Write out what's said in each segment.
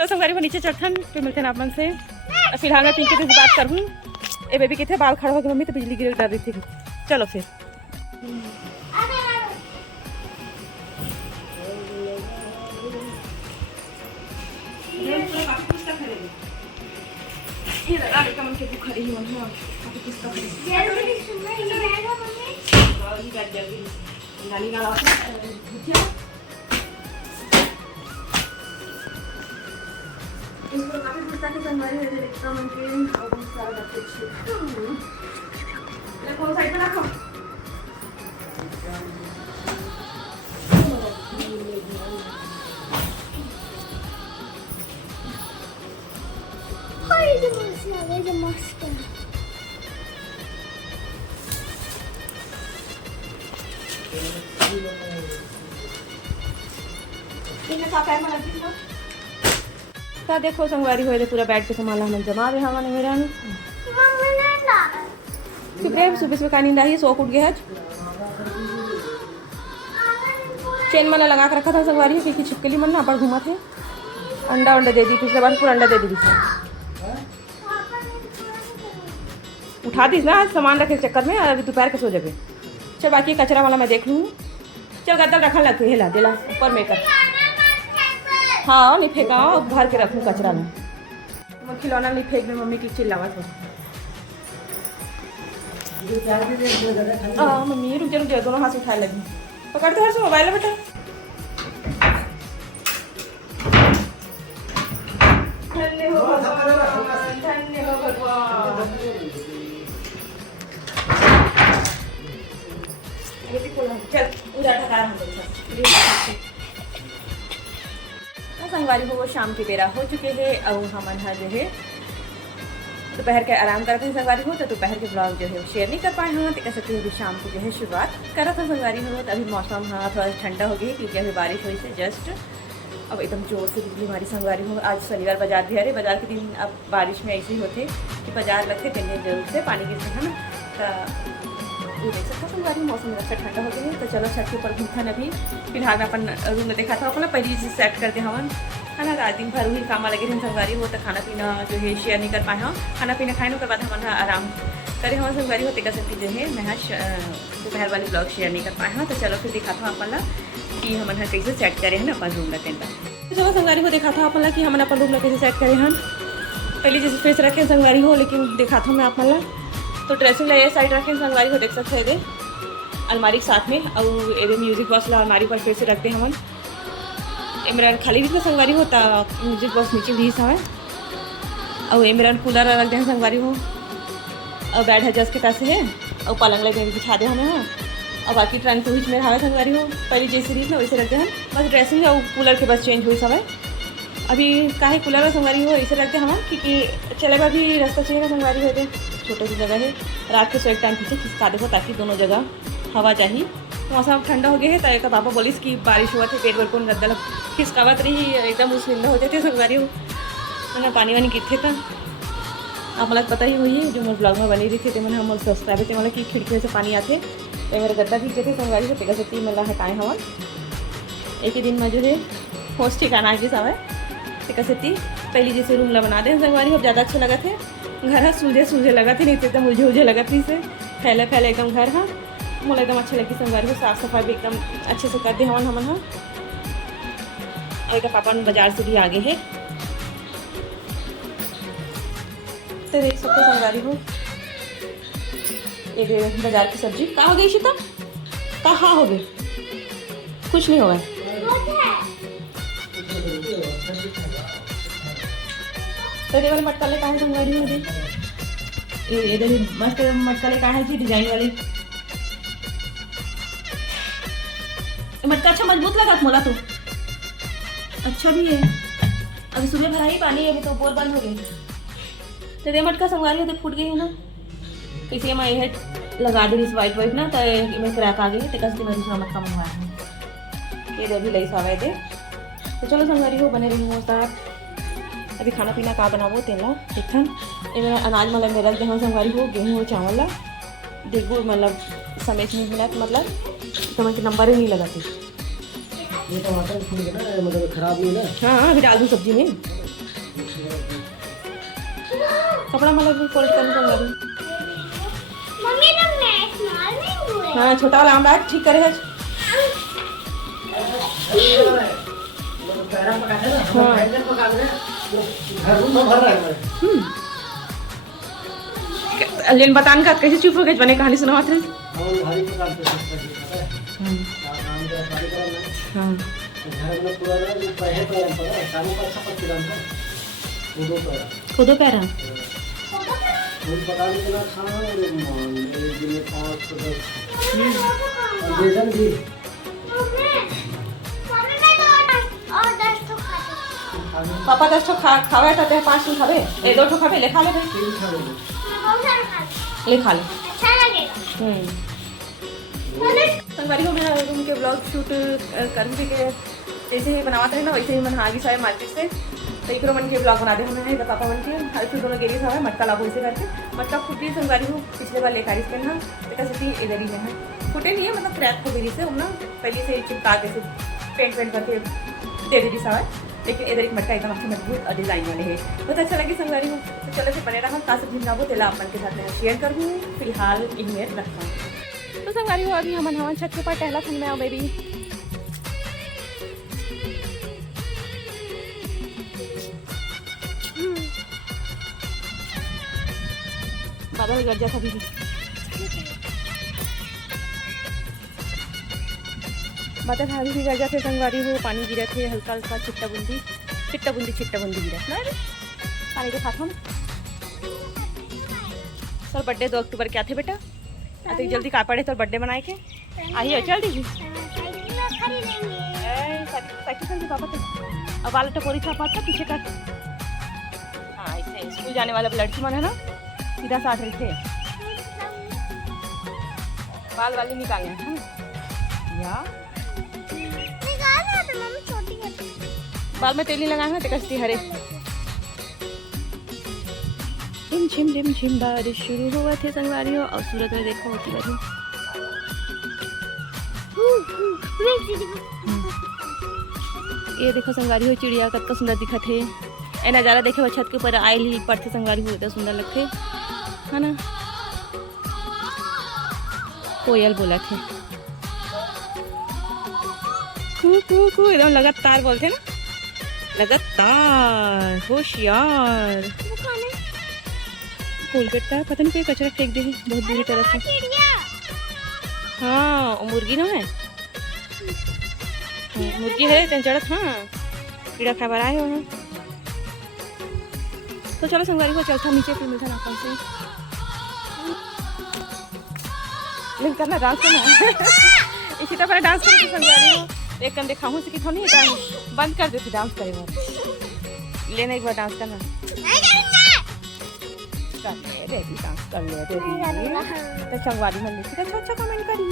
चलो संगवारी को नीचे चढ़थन फिर मिलते हैं आप मन से। फिलहाल मैं पिंकी से बात करूँ। ए बेबी के थे बाल खड़ा हो गए मम्मी तो बिजली गिर डर रही थी। चलो फिर तो देखो संगवारी हो पूरा बैठ के संभाला हम जमा रहे हमारे मेरा सुबह सुबह का नींद आई सो उठ गया है। चेन वाला लगा के रखा था संगवारी क्योंकि छिपकली मन ना पर घुमा थे। अंडा दे दी पिछले बार पूरा अंडा दे दी उठा दी ना सामान रखे चक्कर में अभी दोपहर के सो जगह। चल बाकी कचरा वाला मैं देख लूँ। चल गद्दल रखा लग हिला दिला ऊपर में कर। हाँ नहीं फेंका भर के रखूँ कचरा में। मैं खिलौना नहीं फेंक में मम्मी की चिल्लावा था। हाँ मम्मी रुक जा दोनों हाथ उठाए लगी। पकड़ते हर से मोबाइल है बेटा। धन्य हो भगवान धन्य हो भगवान। चल उधर संगवारी हो शाम के बेरा हो चुके हैं और हमन हा जो है दोपहर के आराम करते हैं संगवारी हो तो दोपहर के ब्लॉग जो है शेयर नहीं कर पाए हैं तो कह सकते हैं शाम को जो है शुरुआत करा था संगवारी हो। तो अभी मौसम हाँ थोड़ा ठंडा हो गई क्योंकि अभी बारिश हुई से जस्ट अब एकदम जोर से बिजली हमारी संगवारी हो। आज शनिवार बाजार भी अरे बाजार के दिन अब बारिश में ऐसे ही होते कि बाजार लगते दिन जरूर से पानी गिरते है ना। तो ये देख सकते हो संगवारी मौसम अच्छा ठंडा हो गया। तो चलो छत के ऊपर घूमथन अभी फिलहाल मैं अपन रूम में देखा था अपना पहली चीज़ सेट करते हवन है ना। रात दिन भर वही काम लगे थे संगवारी हो तो खाना पीना जो है शेयर नहीं कर पाए हाँ। खाना पीना खाने के बाद हम आराम करे हमारे संगवारी होते कर सकती जो है मैं दोपहर वाली ब्लॉग शेयर नहीं कर पाए हाँ। तो चलो फिर दिखा था अपन कि हम कैसे सेट करे हैं ना अपन रूम लगते हैं। तो चलो संगवारी को देखा था अपन कि हम अपन रूम कैसे सेट करे हैं। पहले जैसे फेस रखे संगवारी हो लेकिन देखा था मैं अपन तो ड्रेसिंग ला ये साइड रखें संगवारी को देख सकते हैं अलमारी के साथ में और ये म्यूजिक बॉक्स ला अलमारी पर फिर से रखते हैं हम। इमरान खाली भी तो संगवारी होता म्यूजिक बॉक्स नीचे भी है और इमरान कूलर रख दें संगवारी हो और बेड है जस के पास है और पलंग लगे बिछा दे हमें हाँ। और बाकी ट्रंक तो बीच में हवा संगवारी हो पहले जैसी रीत ना वैसे रखते हैं बस ड्रेसिंग और कूलर के बस चेंज हुई सब है। अभी काहे कूलर में संगवारी हो ऐसे रखते हम क्योंकि चलेगा भी रास्ता चाहिए ना संगवारी होते छोटी सी जगह है। रात के सो एक टाइम पीछे खिसका देखो ताकि दोनों जगह हवा चाहिए। मौसम ठंडा हो गया है तो एक पापा बोलिस कि बारिश हुआ थे पेट वेट कौन गद्दा खिसकावत रही एकदम उस हो जाते संगवारी हो ना पानी वानी गिरते था आप मतलब पता ही हुई है जो मेरे ब्लॉग में बनी रही थी तो मैंने हम सब्सक्राइबर थे मतलब कि खिड़की से पानी आते तो मेरे गद्दा गिरते थे संगवारी से टिका सकती मतलब हटाए हवा एक ही दिन में जो है होस्ट ठिकाना की सब है टिका सकती पहली जैसे रूम ला बना दें संगवारी हो ज़्यादा अच्छा लगा थे घर है सूझे लगा थे नहीं तो एकदम मुझे लगा थी से फैले एकदम घर हाँ मुझे एकदम अच्छा लगी संगवारी को साफ़ सफाई भी एकदम अच्छे से कर दे हमन हाँ। और पापा बाजार से भी आगे है तो देख सकते संगवारी हो एक बाजार की सब्जी कहाँ हो गई शीता कहाँ हो गई कुछ नहीं होगा। तो वाले मटकाले कहाँ संगवारी हो गई ये मस्त मटकाले कहाँ है जी डिजाइन वाले मटका अच्छा मजबूत लगा मोला तो अच्छा भी है। अभी सुबह भरा ही पानी अभी तो बोर बंद हो गई तो ये मटका संगवारी हो तो फूट गई है ना कैसे मैं यह लगा दी इस वाइट वाइट ना तो मैं क्रैक आ गई तो कसती मैं दूसरा मटका मंगवाया है ये अभी लई सावा दे। तो चलो संगवारी हो बने रही हूँ साथ अभी खाना पीना का बनाबो तेला देखन ये अनाज मतलब में रख दे संगवारी हो गेहूँ हो चावल ला देखो मतलब समय से नहीं मिला तो मतलब समझ के नंबर ही नहीं लगा थी। ये टमाटर मतलब खराब नहीं ना। हाँ अभी डाल दूँ सब्जी में कपड़ा मतलब भी फोल्ड करने संगवारी मम्मी तो मैं स्मॉल में हुए हाँ छोटा वाला हम बैग ठीक करे है लेन बतान का कैसे चुप हो गए बने कहानी सुनावत रहे हाँ खुदो पैरा पापा 10 ठो खावे तो 5 ठो खावे 2 ठो खावे ले खा ले भाई ले खा ले अच्छा लगेगा संगवारी को मेरा रूम के ब्लॉग शूट करने के जैसे ही बनावत रहे ना वैसे ही मन आगे सारे मार्केट से तो एक मन के ब्लॉग बना दे हमने तो पापा मन के हर फिर दोनों गेरी सारे मटका लागू इसे करके मटका फूटी संगवारी को पिछले बार लेकर इसके ना बेटा सिटी इधर ही में है फूटे नहीं है मतलब क्रैक हो गई से ना पहले से चिपका के से पेंट करके दे दी सारा लेकिन इधर एक मटका एकदम अच्छी मजबूत और डिजाइन वाले है बहुत अच्छा लगे संगवारी को तो चलो फिर बने रहा का सब बनाबो तेला अपन के साथ में शेयर करूँ फिलहाल इनमें रखा तो संगवारी हो अभी हम हवन छत के ऊपर टहला खन में आओ बेबी बादल गरजा था दीदी बादल हावी भी गरजा थे संगवारी हो पानी गिरा थे हल्का हल्का छिट्टा बूंदी गिरा ना अरे पानी के साथ हम सर बर्थडे 2 अक्टूबर क्या थे बेटा तो जल्दी का पड़े तो बर्थडे बनाए के आई हो चल दीजिए साइकिल पापा थे अब वाला टपोरी छापा था पीछे का हाँ ऐसे स्कूल जाने वाला लड़की मन है ना सीधा साठ रहे थे बाल वाले निकालने हैं या बाल में तेली लगाए हैं कश्ती हरे रिम झिम बारिश शुरू हुआ थे संगवारी हो और सूरत में देखो होती रही ये देखो संगवारी हो चिड़िया कतना सुंदर दिखा थे ए नज़ारा देखे वो छत के ऊपर आयल ही पड़ते संगवारी हो इतना सुंदर लगते है ना कोयल बोला थे कू एकदम लगातार बोलते ना लगातार होशियार कोलगेट का पता नहीं कोई कचरा फेंक दे बहुत बुरी तरह से हाँ मुर्गी ना है मुर्गी है चढ़त हाँ कीड़ा खा आए हो हाँ तो चलो संगवारी को चलता नीचे फिर मिलता अपन से लेकिन करना डांस करना इसी तरह डांस करती संगवारी हो एक कम दिखाऊँ से कि थोड़ी बंद कर देती डांस करे बार लेना एक बार डांस करना डांस कर ले तो संगवारी मम्मी फिर अच्छा कमेंट करी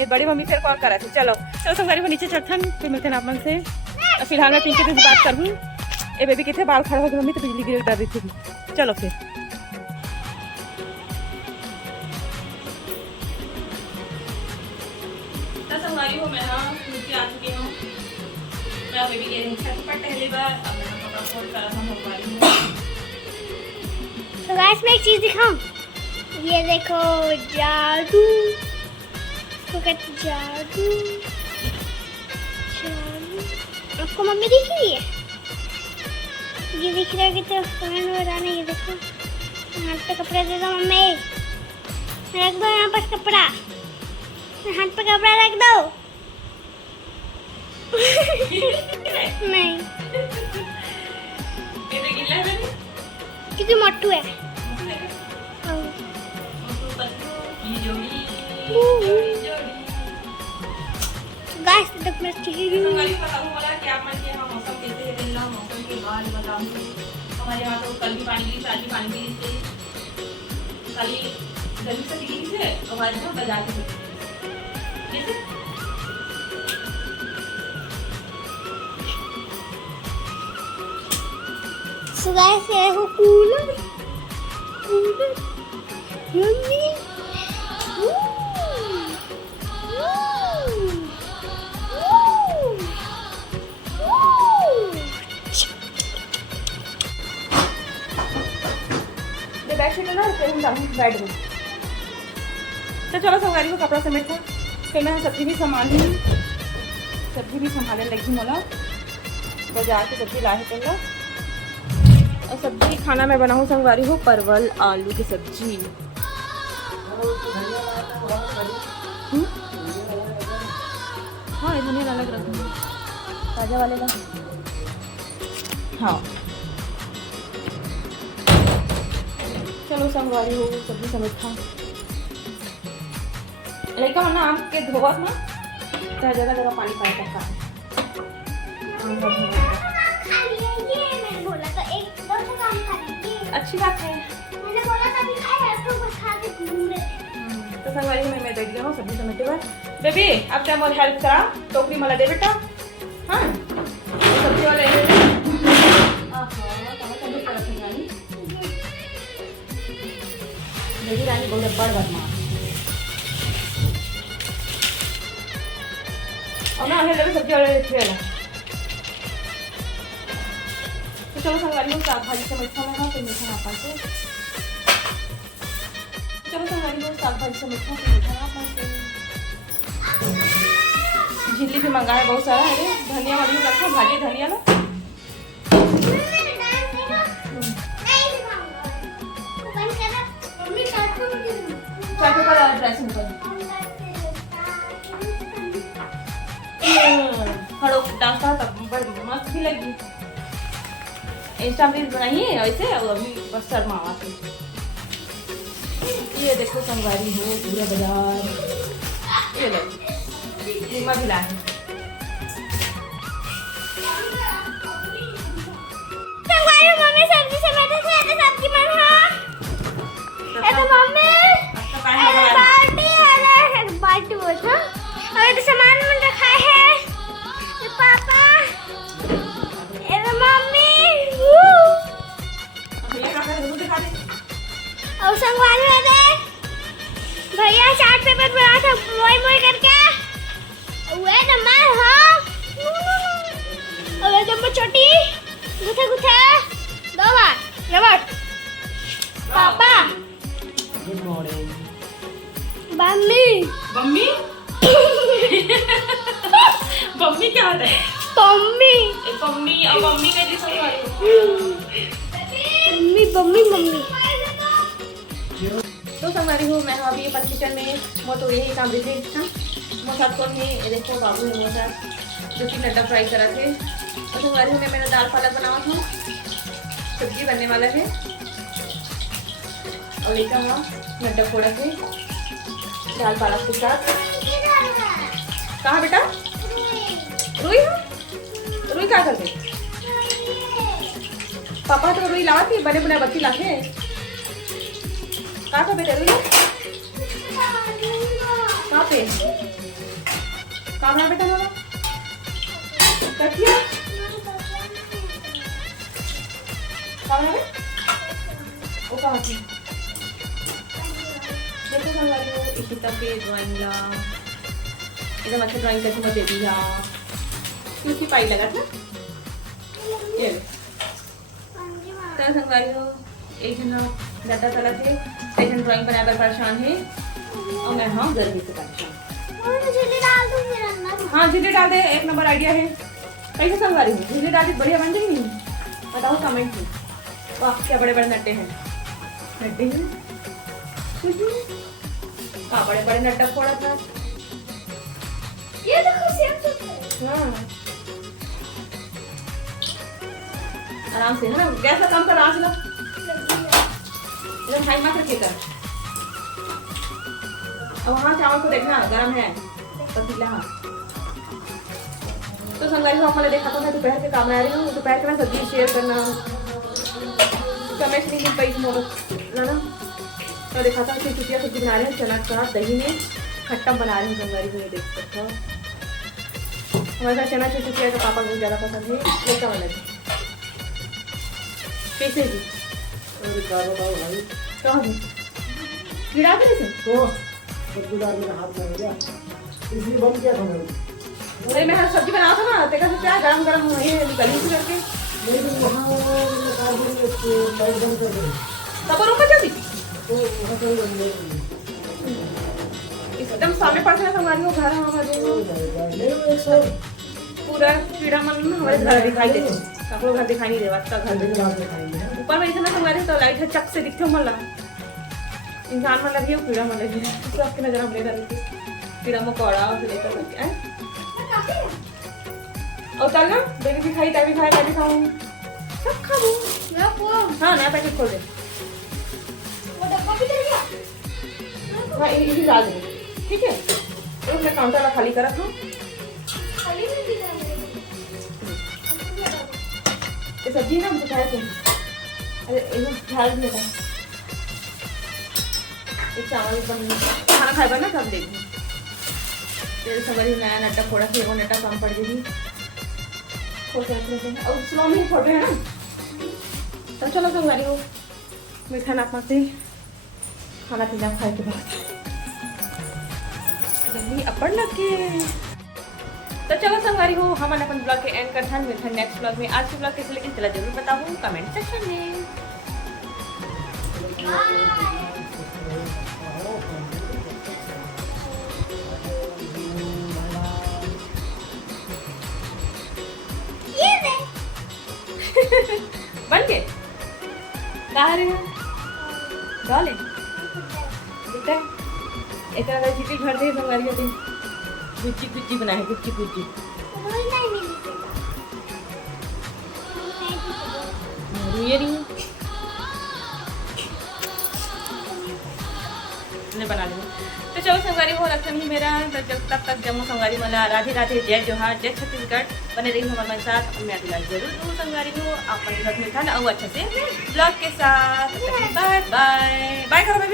ये बड़ी मम्मी फिर कॉल करा थी चलो संगवारी को नीचे चलता फिर मिलते अपन से फिलहाल मैं पिंकी से बात करूँ ए बेबी कितने बाल खड़ा हो गए मम्मी तो बिजली गिर कर रही थी चलो फिर संगवारी हो मैं नीचे आ चुकी हूँ मैं बेबी के छत पर पहली बार अब मैं कपड़ा फोल्ड करा था संगवारी में तो गाइस मैं एक चीज दिखाऊं ये देखो जादू तो कहते जादू आपको मम्मी दिख रही है ये दिख रहा है कि तो कमेंट में बताना ये देखो हाथ पे कपड़ा दे दो मम्मी रख दो यहाँ पर कपड़ा हाथ पे कपड़ा रख दो नहीं क्योंकि मोटू है गाइस तक मैं हमारे यहाँ तो कल भी पानी गिरी आज भी पानी गिरी थी खाली गली से गिरी से हमारे यहाँ बाजार में So guys, ये देखो कूलर मम्मी बेडशीट है ना फिर हम डालूँ बेड में। तो चलो संगवारी को कपड़ा समेट था फिर मैं सब्जी भी संभाली, सब्जी भी संभालने लगी मोला बाजार की सब्जी लाए कर ला। और सब्जी खाना मैं बनाऊँ संगवारी हो परवल आलू की सब्जी। हाँ ये धनिया अलग रखूँगी ताज़ा वाले का। हाँ चलो संगवारी हो सब्जी समेटा लेकिन ना आम के धोवत ना तो जगह जगह पानी पाए का अच्छी बात है। मैंने बोला था कि खाए तो बस खा के घूम रहे थे। तो संगवारी में मैं बैठ गया हूँ सब्जी समेटे हुए। बेबी अब क्या मोर हेल्प करा टोकरी मला दे बेटा। हाँ सब्जी वाले बेबी रानी बहुत बड़ बदमाश और ना हमें सब्जी वाले खेला। तो चलो संगवारी हो साग भाजी से मीठा में फिर मीठा ना पाते। चलो संगवारी हो साग भाजी से मीठा फिर मीठा ना पाते। झिल्ली भी मंगाए बहुत सारा। अरे धनिया वाली रखो भाजी धनिया ना चाय पेपर ड्रेसिंग पर खड़ो डांसा तब बड़ी मस्त भी लगी। इंस्टा रील्स बनाई है ऐसे और अभी बस शर्मावा थे। ये देखो संगवारी हो पूरा बाजार ये लो नीमा भी लाए। संगवारी मम्मी सब्जी समेटे थे तो सब्जी बना तो मम्मी बाल्टी वो था और तो सामान में रखा है तो पापा ये मम्मी और संगवारी है देख भैया चार्ट पेपर बना था मोई मोई करके वे ना मैं हाँ और जब छोटी गुथा गुथा दो बार रबड़ पापा good morning mummy mummy mummy क्या होता है मम्मी मम्मी और मम्मी के लिए मम्मी मम्मी मम्मी तो संगवारी हो मैं अभी अपन किचन में वो तो यही काम देते हाँ वो साथ कौन है ये देखो बाबू है वो साथ जो कि नड्डा फ्राई करा थे। तो संगवारी में मैंने दाल पालक बनावा था सब्जी बनने वाला है और लेकर हुआ नड्डा फोड़ा थे दाल पालक के साथ। कहाँ बेटा रुई हो रुई क्या करते पापा तो रुई लावा थी बने बुने बच्ची लाके कहाँ का बेटा रुई कहाँ पे कहाँ बना बेटा मामा कठिया कहाँ बना वो कहाँ थी देखो संगवारी हो इशिता पे ड्राइंग ला एकदम अच्छा ड्राइंग करके मैं दे दिया क्योंकि पाई लगा था ये तो संगवारी हो एक जन दादा तला थे एक जन ड्राइंग बनाकर परेशान है और मैं हाँ गर्मी से परेशान। झिल्ली डाल दूं फिर अंदर हाँ झिल्ली डाल दे एक नंबर आइडिया है। कैसे संगवारी हो झिल्ली डाल दे बढ़िया बन जाएगी बताओ कमेंट में। वाह क्या बड़े बड़े नट्टे हैं नट्टे हैं हाँ बड़े बड़े नट्टा फोड़ा था ये देखो सेम हाँ आराम से है ना गैस का कम कर आँच लो एकदम हाई मत रखिए कर। अब वहाँ चावल को देखना गरम है पतीला। हाँ तो संगवारी को मैंने देखा था मैं दोपहर के काम आ रही हूँ दोपहर के मैं सब्जी शेयर करना समय से नहीं मिल पाई थी ना तो देखा था कि चुटिया सब्जी बना रहे हैं चना का दही में खट्टा बना रहे हैं संगवारी को ये देख सकते हो। हमारे साथ चना चुटिया का पापा बहुत ज़्यादा पसंद है ये क्या बना कैसे जी कहाँ जी गिरा कर इसे तो सब्जीदार मेरा हाथ में हो गया इसलिए बन गया था मेरे अरे मैं हर सब्जी बनाया था ना देखा तो क्या गरम गरम हुई है गली से करके लेकिन वहाँ निकाल देंगे इसको लाइट बंद कर देंगे तब रोका जल्दी तो वहाँ से एकदम सामने पड़ गया हमारे वो घर हमारे ले लो एक सौ पूरा कीड़ा मन हमारे घर दिखाई दे कपड़ों घर दिखाई नहीं देवा का घर दिन दिखा बाद में खाएंगे ऊपर में इतना हमारे तो लाइट है चक से दिखते मला इंसान मन लगी कीड़ा मन लगी तो आपकी नजर हमने कर कीड़ा मकोड़ा से लेकर लगे और चल ना बेबी भी खाई तभी खाए मैं भी खाऊं सब खाऊं मेरा फोन हाँ नया पैकेट खोल दे वो डब्बा भी चल गया हाँ इसी डाल दे ठीक है तो मैं काउंटर वाला खाली कर रखूं खाली में भी डाल ये सब्जी ना मुझे खाया तुम अरे एक झाड़ देता एक चावल बन खाना खाए बना तब देखी तेरे समझ नया नटा थोड़ा सा वो नटा कम पड़ गई और स्लो में फोटो है ना तो चलो संगवारी हो मीठा नापा से खाना पीना खाए के बाद जल्दी अपन लगे तो चलो संगवारी हो हम अपन ब्लॉग के एंड करते हैं मिलते हैं नेक्स्ट ब्लॉग में आज के ब्लॉग कैसे लगे चला जरूर बताओ कमेंट सेक्शन में ये दे बन के कहा रहे हो डाले बेटा एक तरह का भर दे संगवारी हो दिन गुच्ची गुच्ची बनाए गुच्ची गुच्ची रोज नहीं मिलती ये नहीं ने बना लूँ तो चलो संगवारी हो रखा नहीं मेरा तो जब तब तक जम्मू संगवारी मला राधे राधे जय जोहार जय छत्तीसगढ़ बने रही हमारे साथ मैं अभी जरूर हूँ संगवारी हो आप मेरे साथ में था ना और अच्छे से ब्लॉग के साथ बाय बाय बाय करो